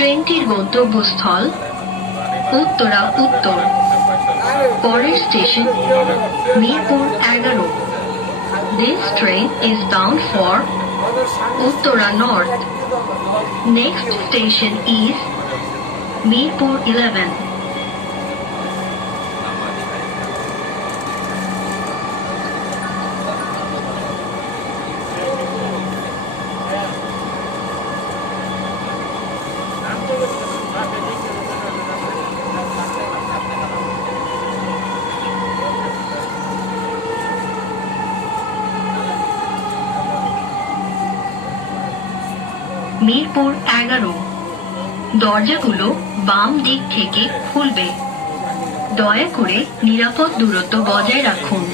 ট্রেনটির গন্তব্যস্থল উত্তরা উত্তর। পরের station Mirpur 11। This train is bound for Uttara North. Next station is Mirpur 11. Mirpur 11। দরজাগুলো বাম দিক থেকে খুলবে। দয়া করে নিরাপদ দূরত্ব বজায় রাখুন।